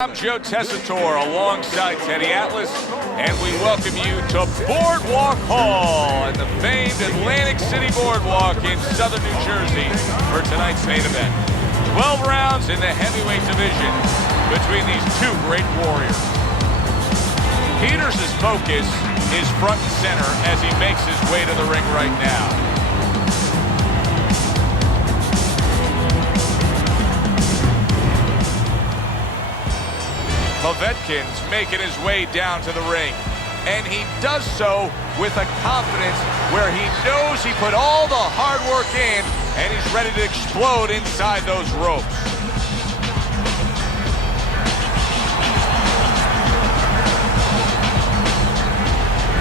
I'm Joe Tessitore alongside Teddy Atlas, and we welcome you to Boardwalk Hall at the famed Atlantic City Boardwalk in southern New Jersey for tonight's main event. 12 rounds in the heavyweight division between these two great warriors. Peters' focus is front and center as he makes his way to the ring right now. Povetkin's making his way down to the ring, and he does so with a confidence where he knows he put all the hard work in, and he's ready to explode inside those ropes.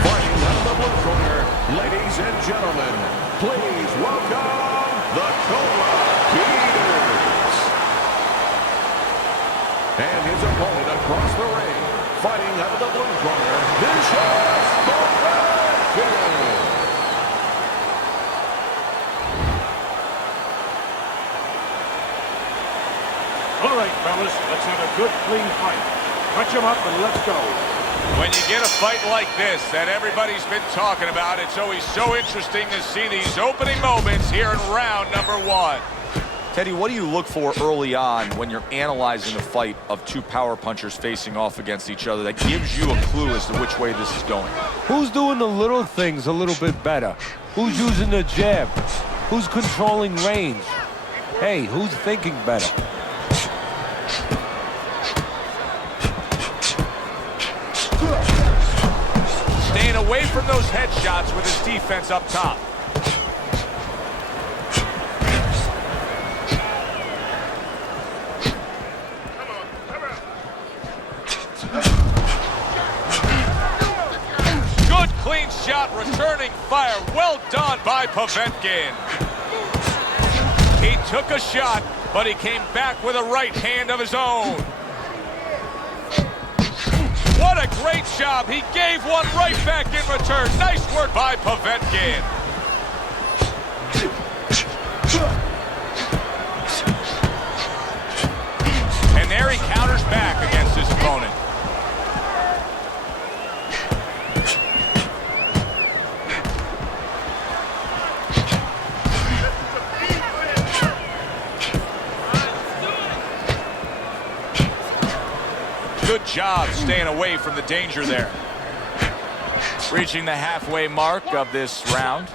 Fighting out of the blue corner, ladies and gentlemen, please welcome the ТУРА. And his opponent across the ring, fighting out of the blue corner, Povetkin. All right, fellas, let's have a good, clean fight. Touch him up and let's go. When you get a fight like this that everybody's been talking about, it's always so interesting to see these opening moments here in round number one. Teddy, what do you look for early on when you're analyzing a fight of two power punchers facing off against each other that gives you a clue as to which way this is going? Who's doing the little things a little bit better? Who's using the jab? Who's controlling range? Hey, who's thinking better? Staying away from those headshots with his defense up top. Good clean shot, returning fire. Well done by Povetkin. He took a shot, but he came back with a right hand of his own. What a great job. He gave one right back in return. Nice work by Povetkin. And there he counters back against his opponent. Good job staying away from the danger there. Reaching the halfway mark of this round.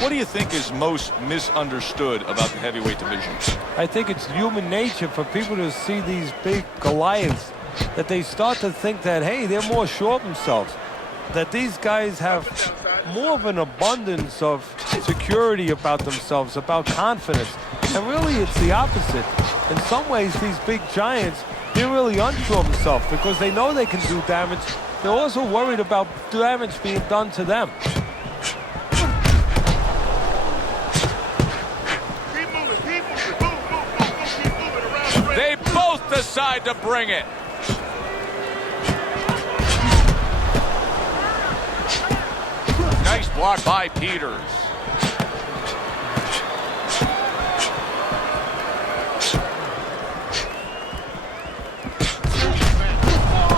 What do you think is most misunderstood about the heavyweight division? I think it's human nature for people to see these big Goliaths that they start to think that, hey, they're more sure of themselves. That these guys have more of an abundance of security about themselves, about confidence. And really, it's the opposite. In some ways, these big giants, they're really unsure of themselves because they know they can do damage. They're also worried about damage being done to them. They both decide to bring it. Nice block by Peters.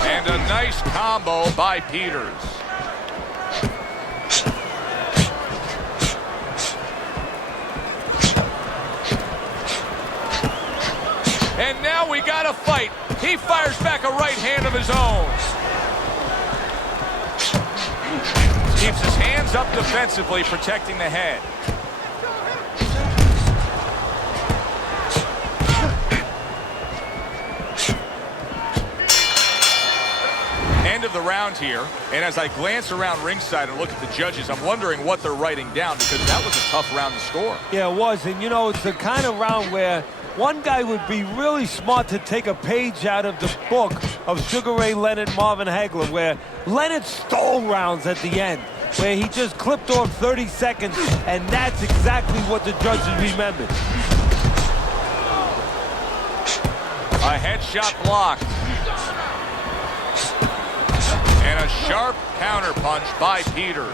And a nice combo by Peters. And now we got a fight. He fires back a right hand of his own. Keeps his hands up defensively, protecting the head. End of the round here, and as I glance around ringside and look at the judges, I'm wondering what they're writing down because that was a tough round to score. Yeah, it was. And, you know, it's the kind of round where one guy would be really smart to take a page out of the book of Sugar Ray Leonard, Marvin Hagler, where Leonard stole rounds at the end, where he just clipped off 30 seconds, and that's exactly what the judges remembered. A headshot blocked. And a sharp counterpunch by Peters.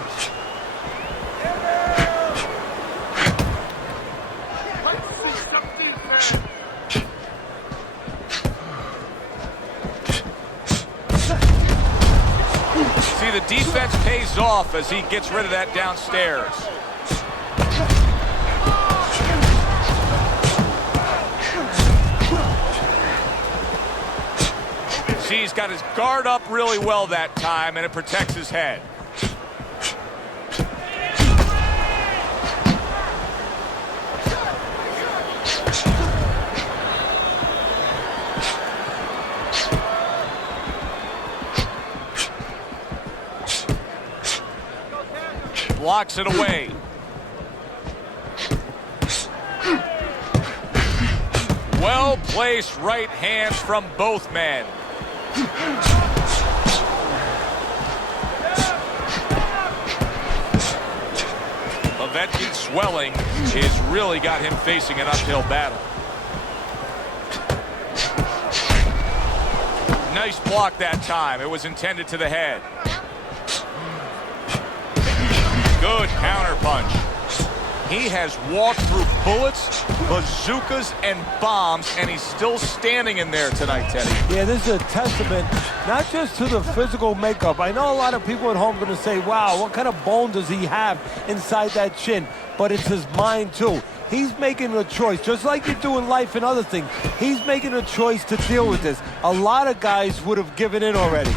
defense pays off as he gets rid of that downstairs. See, he's got his guard up really well that time, and it protects his head. Blocks it away. Well-placed right hands from both men. Povetkin's swelling has really got him facing an uphill battle. Nice block that time. It was intended to the head. Good counter punch. He has walked through bullets, bazookas, and bombs, and he's still standing in there tonight, Teddy. Yeah, this is a testament not just to the physical makeup. I know a lot of people at home are going to say, wow, what kind of bone does he have inside that chin? But it's his mind, too. He's making a choice, just like you do in life and other things. He's making a choice to deal with this. A lot of guys would have given in already.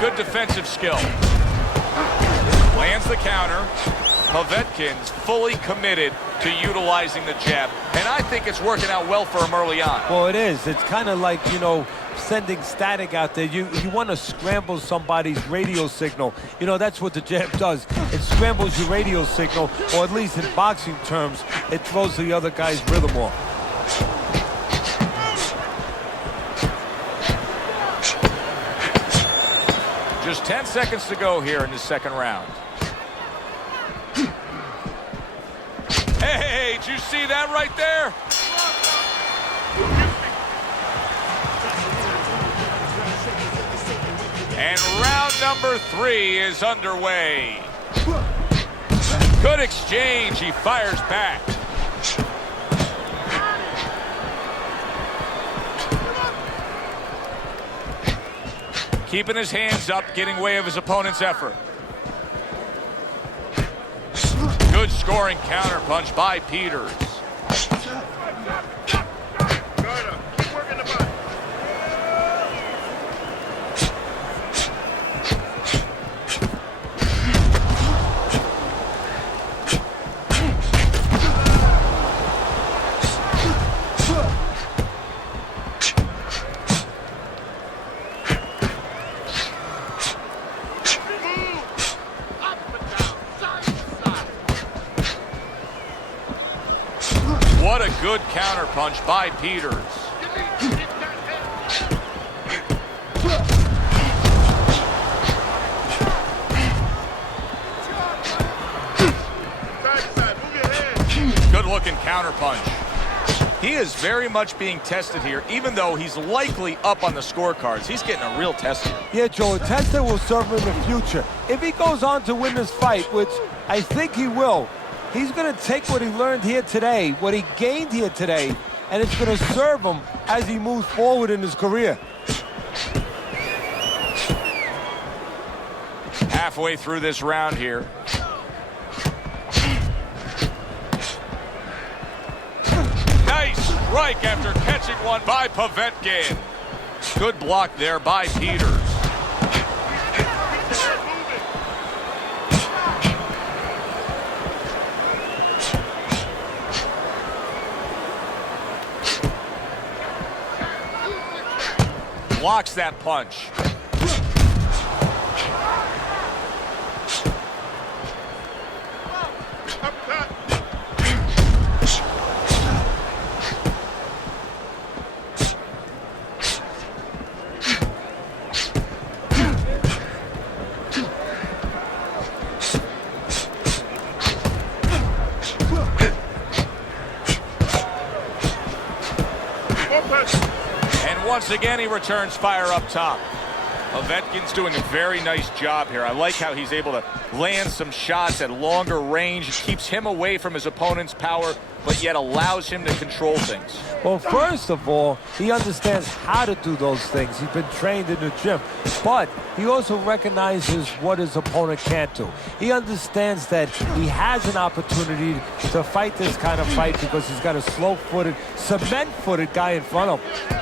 Good defensive skill. Lands the counter. Povetkin's fully committed to utilizing the jab, and I think it's working out well for him early on. Well, it is. It's kind of like, you know, sending static out there. You want to scramble somebody's radio signal. You know, that's what the jab does. It scrambles your radio signal, or at least in boxing terms, it throws the other guy's rhythm off. Just 10 seconds to go here in the second round. Hey, did you see that right there? And round number 3 is underway. Good exchange. He fires back. Keeping his hands up, getting way of his opponent's effort. Good scoring counterpunch by Peters. What a good counterpunch by Peters. Good looking counterpunch. He is very much being tested here, even though he's likely up on the scorecards. He's getting a real test here. Yeah, Joe, a test that will serve him in the future. If he goes on to win this fight, which I think he will, he's going to take what he learned here today, what he gained here today, and it's going to serve him as he moves forward in his career. Halfway through this round here. Nice strike after catching one by Povetkin. Good block there by Peters. Blocks that punch. And once again, he returns fire up top. Povetkin's doing a very nice job here. I like how he's able to land some shots at longer range. It keeps him away from his opponent's power, but yet allows him to control things. Well, first of all, he understands how to do those things. He's been trained in the gym, but he also recognizes what his opponent can't do. He understands that he has an opportunity to fight this kind of fight because he's got a slow-footed, cement-footed guy in front of him.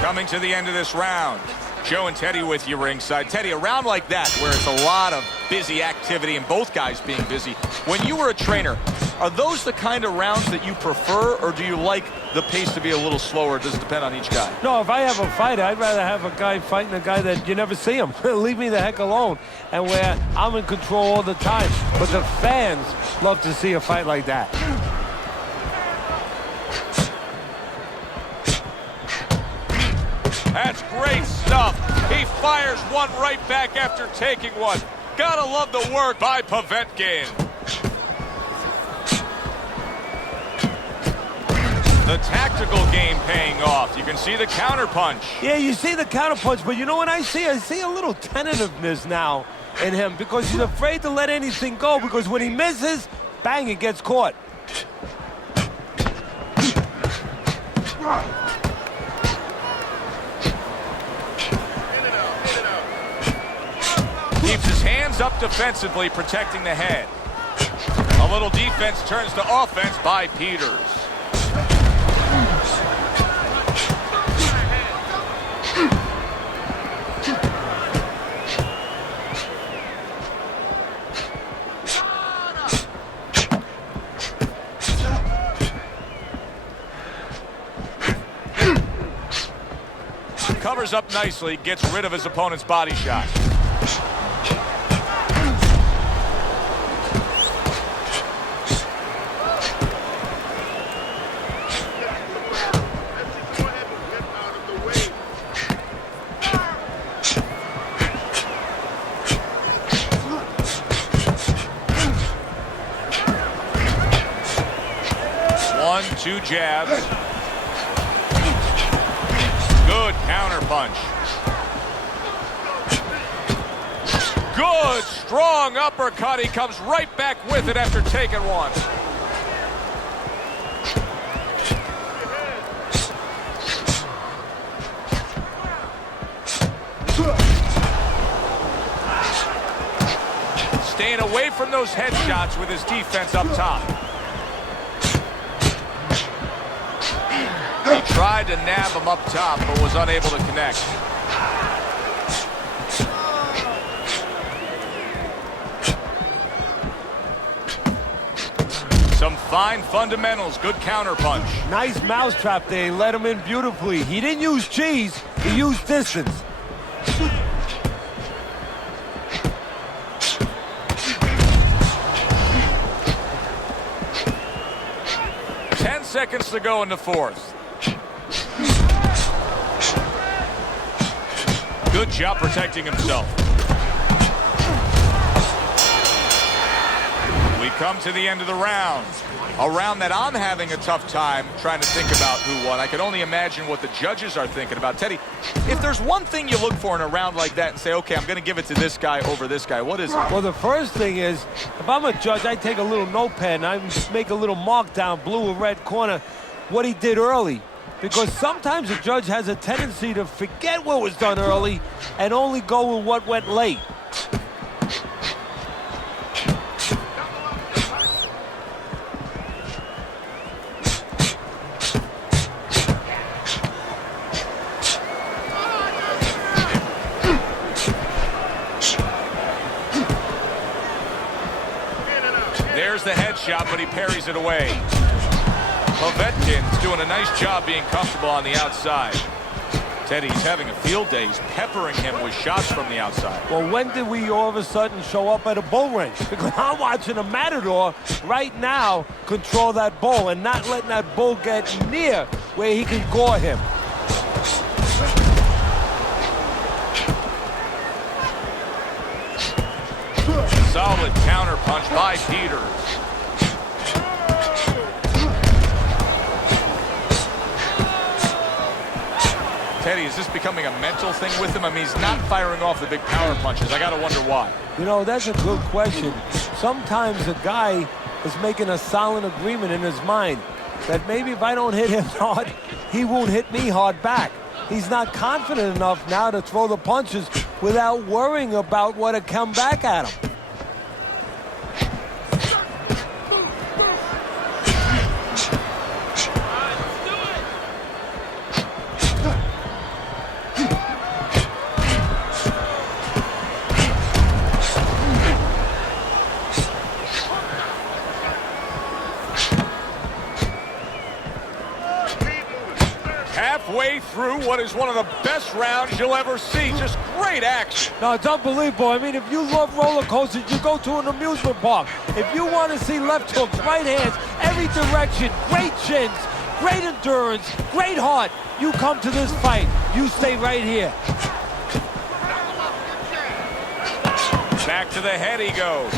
Coming to the end of this round. Joe and Teddy with you ringside. Teddy, a round like that where it's a lot of busy activity and both guys being busy. When you were a trainer, are those the kind of rounds that you prefer, or do you like the pace to be a little slower? Does it depend on each guy? No, if I have a fight, I'd rather have a guy fighting a guy that you never see him. Leave me the heck alone. And where I'm in control all the time. But the fans love to see a fight like that. That's great stuff. He fires one right back after taking one. Gotta love the work by Povetkin. The tactical game paying off. You can see the counterpunch. Yeah, you see the counterpunch, but you know what I see? I see a little tentativeness now in him because he's afraid to let anything go because when he misses, bang, it gets caught. Keeps his hands up defensively, protecting the head. A little defense turns to offense by Peters. Covers up nicely, gets rid of his opponent's body shot. One, two jabs. Good counter punch. Good, strong uppercut. He comes right back with it after taking one. Staying away from those headshots with his defense up top. He tried to nab him up top, but was unable to connect. Some fine fundamentals, good counter punch. Nice mousetrap there, he let him in beautifully. He didn't use cheese, he used distance. 10 seconds to go in the fourth. Good job protecting himself. We come to the end of the round. A round that I'm having a tough time trying to think about who won. I can only imagine what the judges are thinking about. Teddy, if there's one thing you look for in a round like that and say, okay, I'm going to give it to this guy over this guy, what is it? Well, the first thing is, if I'm a judge, I take a little notepad and I make a little mark down, blue or red corner, what he did early. Because sometimes a judge has a tendency to forget what was done early and only go with what went late. There's the headshot, but he parries it away. Povetkin's doing a nice job being comfortable on the outside. Teddy's having a field day. He's peppering him with shots from the outside. Well, when did we all of a sudden show up at a bull ring? Because I'm watching a matador right now control that bull and not letting that bull get near where he can gore him. Solid counter punch by Peters. Teddy, is this becoming a mental thing with him? I mean, he's not firing off the big power punches. I got to wonder why. You know, that's a good question. Sometimes a guy is making a silent agreement in his mind that maybe if I don't hit him hard, he won't hit me hard back. He's not confident enough now to throw the punches without worrying about what will come back at him. Halfway through what is one of the best rounds you'll ever see. Just great action. No, it's unbelievable. I mean, if you love roller coasters, you go to an amusement park. If you want to see left hooks, right hands, every direction, great chins, great endurance, great heart, you come to this fight. You stay right here. Back to the head he goes.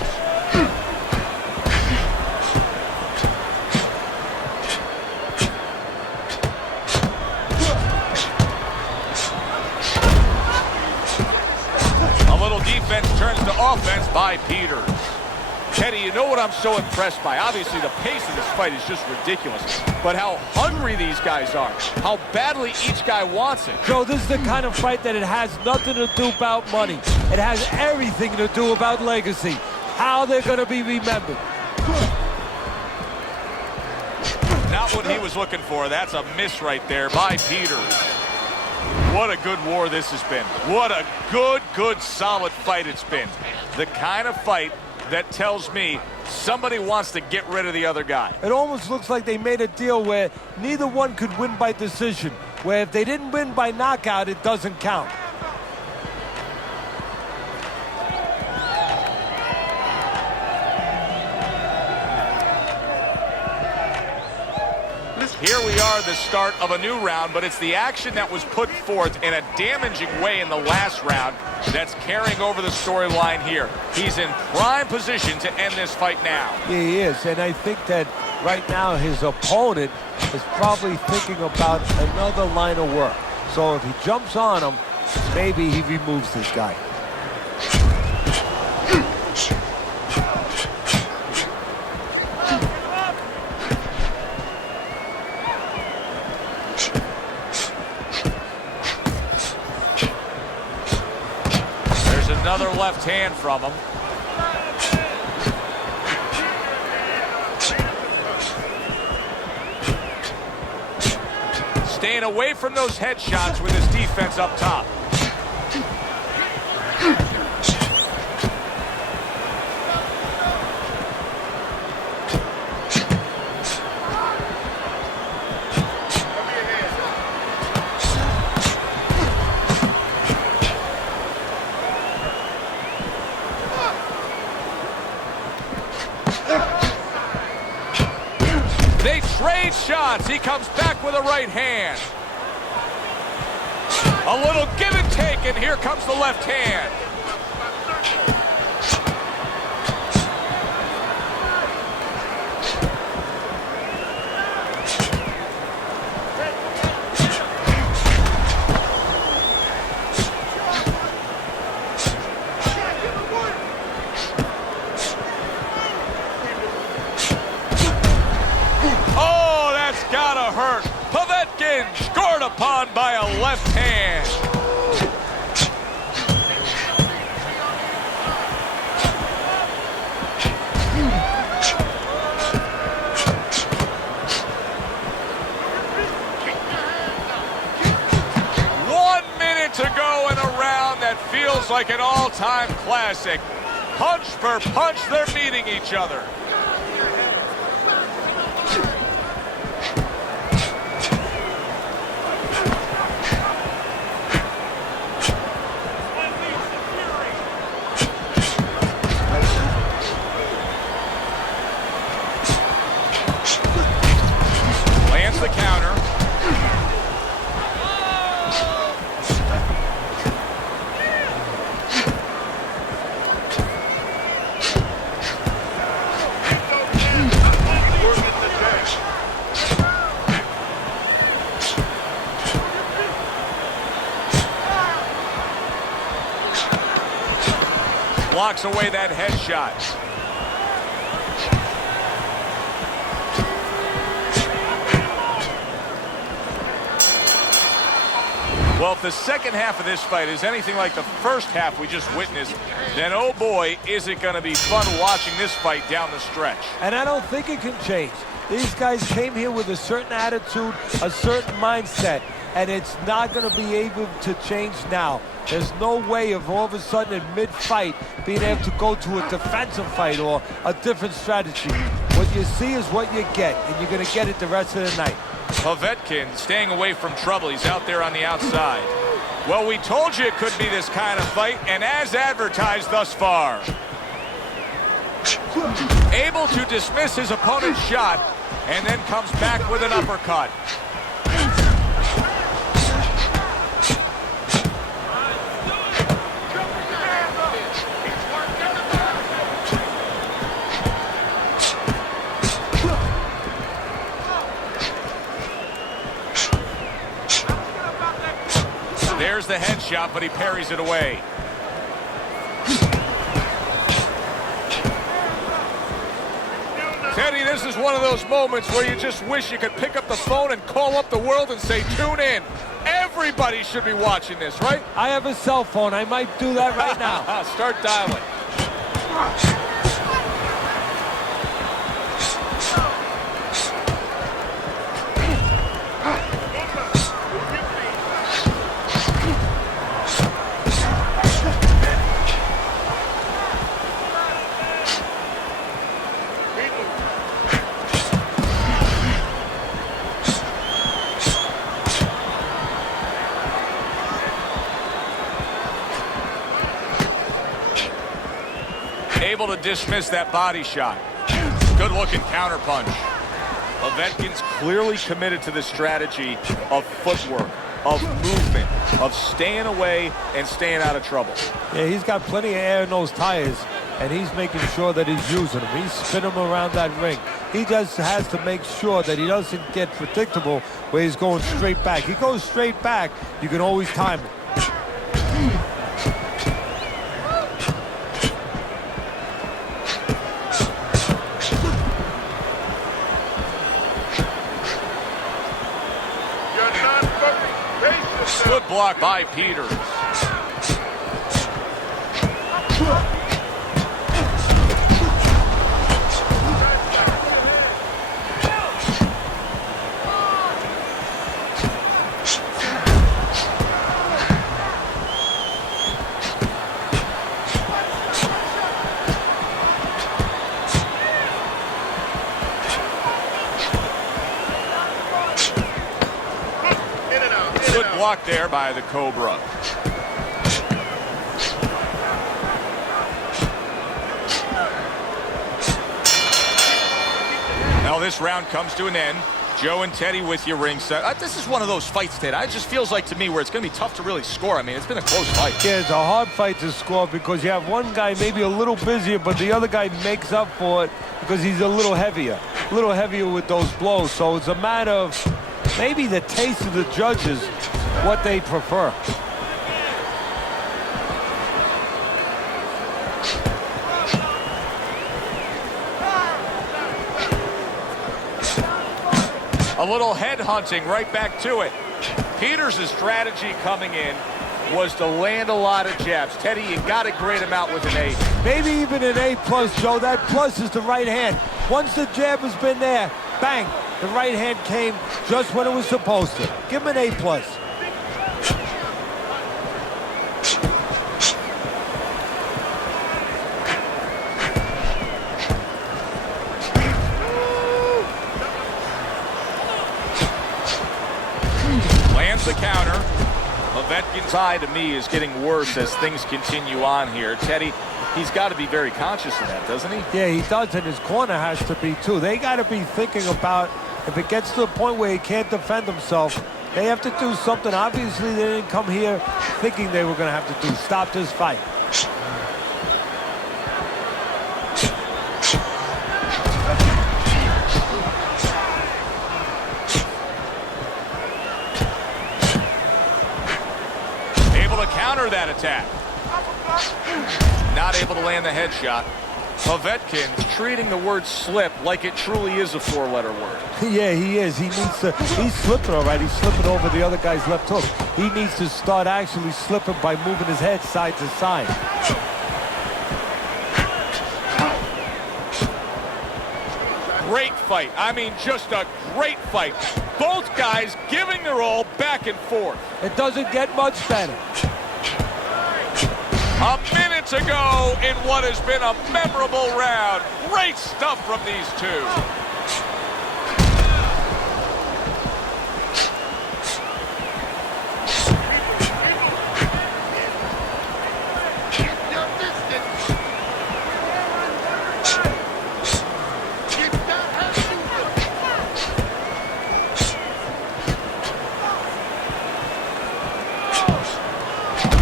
Defense turns to offense by Peter. Teddy, you know what I'm so impressed by? Obviously, the pace of this fight is just ridiculous. But how hungry these guys are. How badly each guy wants it. Joe, this is the kind of fight that it has nothing to do about money. It has everything to do about legacy. How they're going to be remembered. Not what he was looking for. That's a miss right there by Peter. What a good war this has been. What a good, solid fight it's been. The kind of fight that tells me somebody wants to get rid of the other guy. It almost looks like they made a deal where neither one could win by decision, where if they didn't win by knockout, it doesn't count. Here we are, the start of a new round, but it's the action that was put forth in a damaging way in the last round that's carrying over the storyline here. He's in prime position to end this fight now. Yeah, he is, and I think that right now his opponent is probably thinking about another line of work. So if he jumps on him, maybe he removes this guy. Another left hand from him. Staying away from those headshots with his defense up top. They trade shots. He comes back with a right hand. A little give and take, and here comes the left hand. Gotta hurt. Povetkin scored upon by a left hand. One minute to go in a round that feels like an all-time classic. Punch for punch, they're meeting each other. The counter. Blocks away that headshot. Well, if the second half of this fight is anything like the first half we just witnessed, then oh boy, is it going to be fun watching this fight down the stretch. And I don't think it can change. These guys came here with a certain attitude, a certain mindset, and it's not going to be able to change now. There's no way of all of a sudden in mid-fight being able to go to a defensive fight or a different strategy. What you see is what you get, and you're going to get it the rest of the night. Povetkin staying away from trouble. He's out there on the outside. Well, we told you it could be this kind of fight, and as advertised thus far. Able to dismiss his opponent's shot, and then comes back with an uppercut. There's the headshot, but he parries it away. Teddy, this is one of those moments where you just wish you could pick up the phone and call up the world and say, tune in. Everybody should be watching this, right? I have a cell phone. I might do that right now. Start dialing. Able to dismiss that body shot. Good looking counter punch. Povetkin's clearly committed to the strategy of footwork, of movement, of staying away and staying out of trouble. Yeah, he's got plenty of air in those tires, and he's making sure that he's using them. He's spinning them around that ring. He just has to make sure that he doesn't get predictable where he's going straight back. He goes straight back, you can always time it. Good block by Peters. Good block there by the Cobra. Now this round comes to an end. Joe and Teddy with you ringside. This is one of those fights, Ted. It just feels like to me where it's going to be tough to really score. I mean, it's been a close fight. Yeah, it's a hard fight to score because you have one guy maybe a little busier, but the other guy makes up for it because he's a little heavier with those blows. So it's a matter of maybe the taste of the judges, what they prefer. A little head hunting right back to it. Peters' strategy coming in was to land a lot of jabs. Teddy, you got to grade him out with an A. Maybe even an A+, Joe. That plus is the right hand. Once the jab has been there, bang, the right hand came just when it was supposed to. Give him an A+. Lands the counter. Povetkin's eye to me is getting worse as things continue on here. Teddy, he's got to be very conscious of that, doesn't he? Yeah, he does, and his corner has to be too. They got to be thinking about if it gets to the point where he can't defend himself, they have to do something. Obviously, they didn't come here thinking they were going to have to do. Stop this fight. Able to counter that attack. Not able to land the headshot. Povetkin treating the word slip like it truly is a four-letter word. Yeah, he is. He needs to, he's slipping all right. He's slipping over the other guy's left hook. He needs to start actually slipping by moving his head side to side. Great fight. I mean, just a great fight. Both guys giving their all back and forth. It doesn't get much better. A minute to go in what has been a memorable round. Great stuff from these two.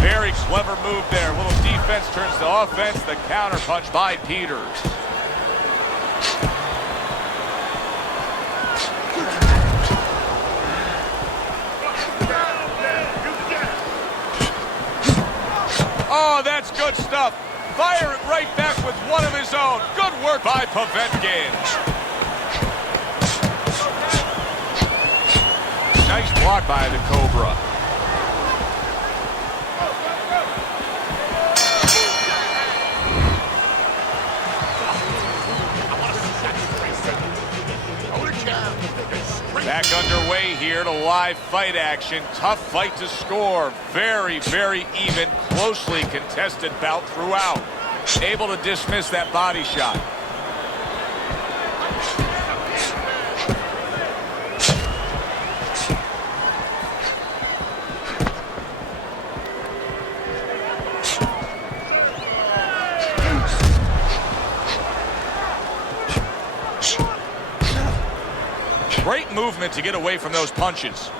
Very clever move there. A little defense turns to offense. The counter punch by Peters. Oh, that's good stuff. Fire it right back with one of his own. Good work by Povetkin. Nice block by the Cobra. Back underway here to live fight action. Tough fight to score. Very, very even, closely contested bout throughout. Able to dismiss that body shot. Great movement to get away from those punches.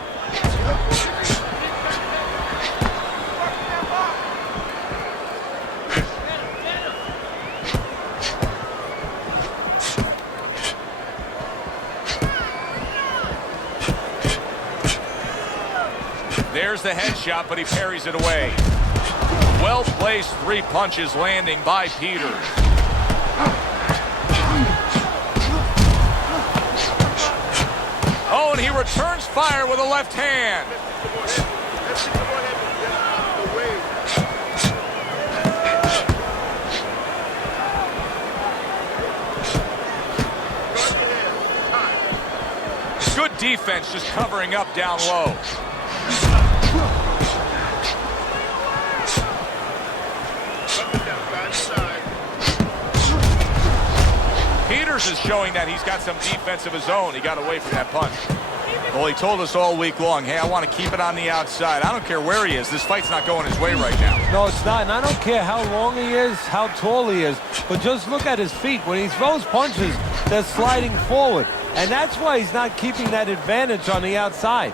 There's the headshot, but he parries it away. Well-placed three punches landing by Peters. Oh, and he returns fire with a left hand. Good defense, just covering up down low. Peters is showing that he's got some defense of his own. He got away from that punch. Well, he told us all week long, hey, I want to keep it on the outside. I don't care where he is. This fight's not going his way right now. No, it's not. And I don't care how long he is, how tall he is, but just look at his feet. When he throws punches, they're sliding forward. And that's why he's not keeping that advantage on the outside.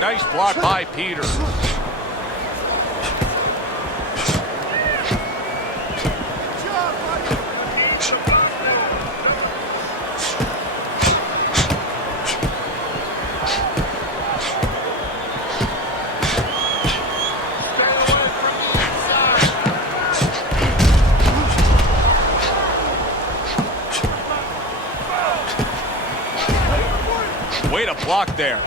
Nice block by Peters. Way to block there.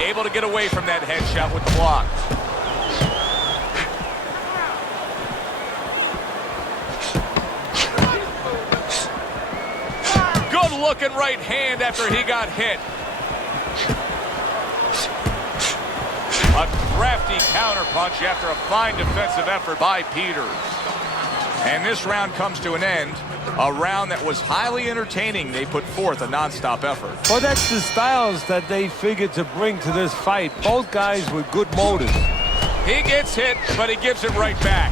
Able to get away from that headshot with the block. Good looking right hand after he got hit. A crafty counterpunch after a fine defensive effort by Peters. And this round comes to an end. A round that was highly entertaining. They put forth a non-stop effort. Well, that's the styles that they figured to bring to this fight. Both guys with good motives. He gets hit, but he gives it right back.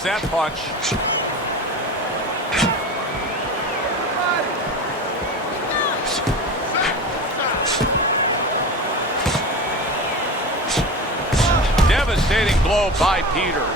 Blocks that punch. Devastating blow by Peters.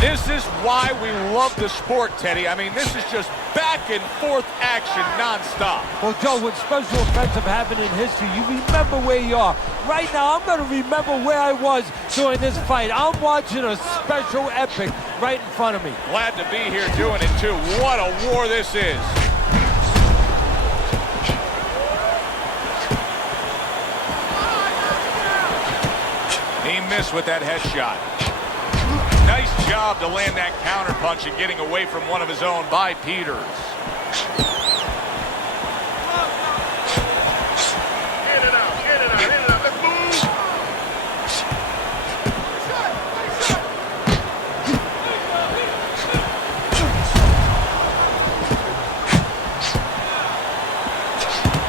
This is why we love the sport, Teddy. I mean, this is just back and forth action nonstop. Well, Joe, when special events have happened in history, you remember where you are. Right now, I'm going to remember where I was during this fight. I'm watching a special epic right in front of me. Glad to be here doing it, too. What a war this is. He missed with that headshot. Nice job to land that counter punch and getting away from one of his own by Peters. Get it out, get it out, get it out. Let's move.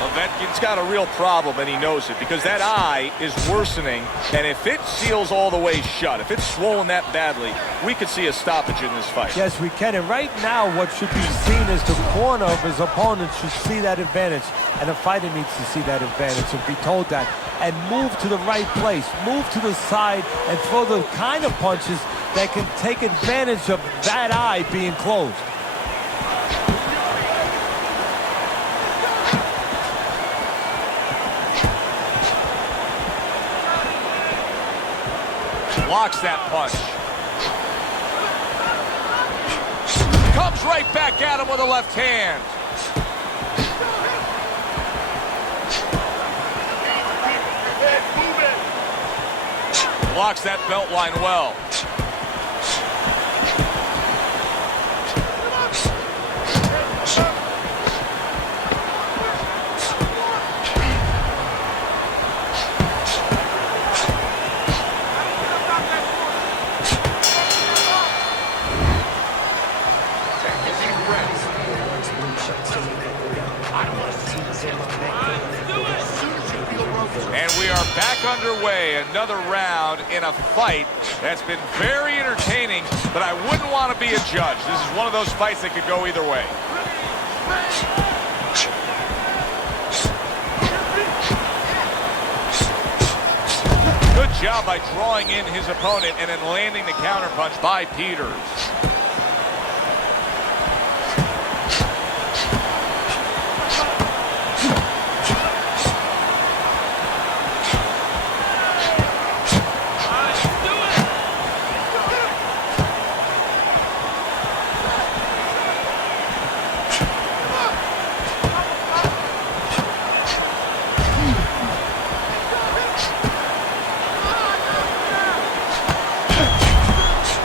Povetkin's got a real problem, and he knows it, because that eye is worsening, and if it seals all the way shut, if it's swollen that badly, we could see a stoppage in this fight. Yes, we can. And right now, what should be seen is the corner of his opponent should see that advantage. And the fighter needs to see that advantage and be told that. And move to the right place. Move to the side and throw the kind of punches that can take advantage of that eye being closed. Blocks that punch. Comes right back at him with a left hand. Blocks that belt line well. And we are back underway, another round in a fight that's been very entertaining, but I wouldn't want to be a judge. This is one of those fights that could go either way. Good job by drawing in his opponent and then landing the counterpunch by Peters.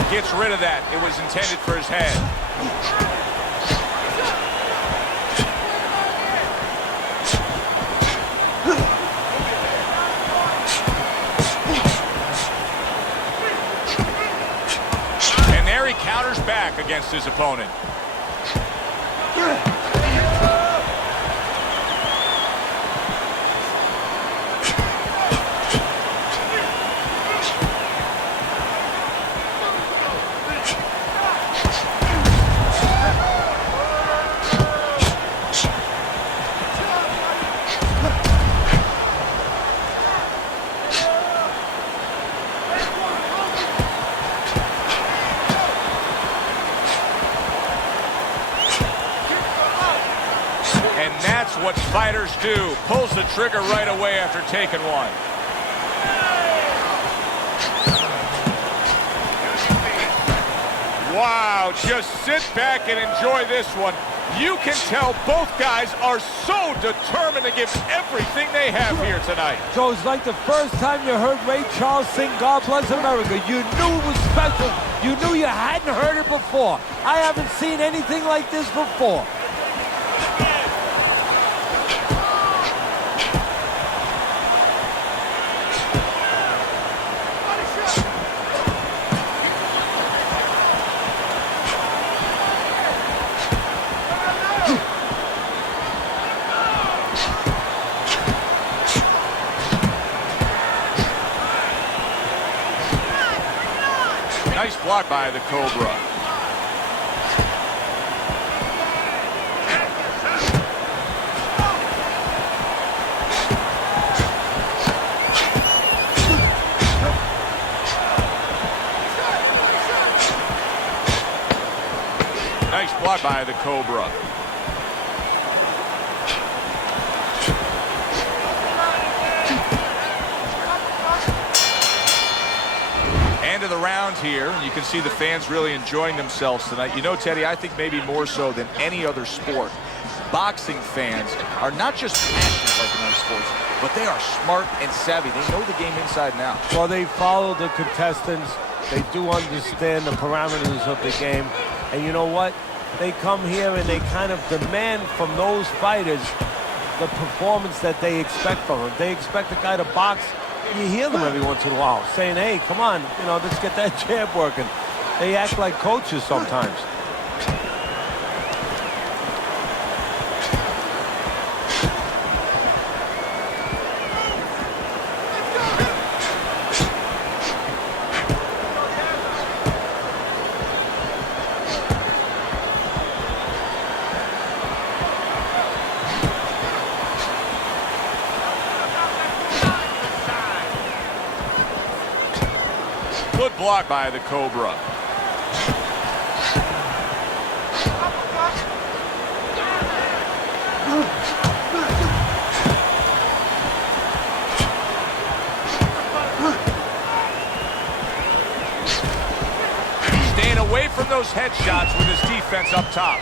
Gets rid of that. It was intended for his head. And there he counters back against his opponent. And that's what fighters do. Pulls the trigger right away after taking one. Wow, just sit back and enjoy this one. You can tell both guys are so determined to give everything they have here tonight. So it's like the first time you heard Ray Charles sing God Bless America. You knew it was special. You knew you hadn't heard it before. I haven't seen anything like this before. Nice block by the Cobra. Nice block by the Cobra. End of the round here, and you can see the fans really enjoying themselves tonight. You know, Teddy, I think maybe more so than any other sport, boxing fans are not just passionate like in other sports, but they are smart and savvy. They know the game inside and out. Well, they follow the contestants. They do understand the parameters of the game. And you know what? They come here and they kind of demand from those fighters the performance that they expect from them. They expect a guy to box. You hear them every once in a while saying, hey, come on, you know, let's get that jab working. They act like coaches sometimes. Good block by the Cobra. Staying away from those headshots with his defense up top.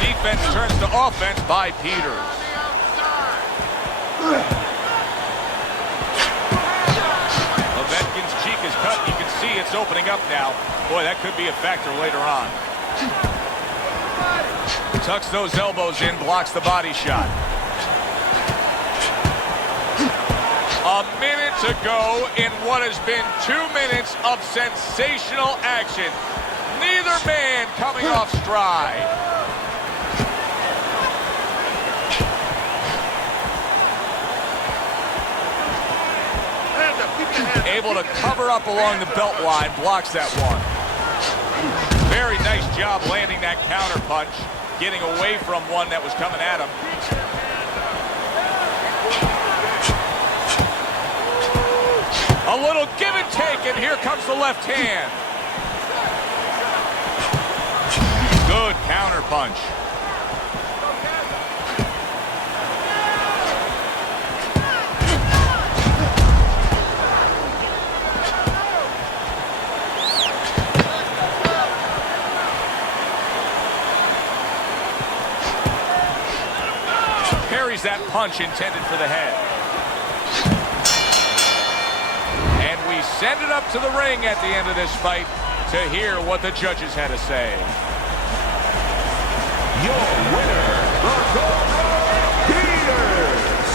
Defense turns to offense by Peters. Povetkin's cheek is cut. You can see it's opening up now. Boy, that could be a factor later on. Tucks those elbows in, blocks the body shot. A minute to go in what has been 2 minutes of sensational action. Neither man coming off stride. Able to cover up along the belt line, blocks that one. Very nice job landing that counter punch, getting away from one that was coming at him. A little give and take, and here comes the left hand. Good counter punch. Parries that punch intended for the head. And we send it up to the ring at the end of this fight to hear what the judges had to say. Your winner, the Peters.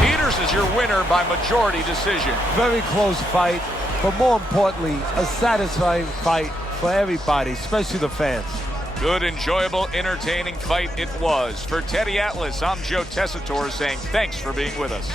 Peters is your winner by majority decision. Very close fight, but more importantly, a satisfying fight for everybody, especially the fans. Good, enjoyable, entertaining fight it was. For Teddy Atlas, I'm Joe Tessitore saying thanks for being with us.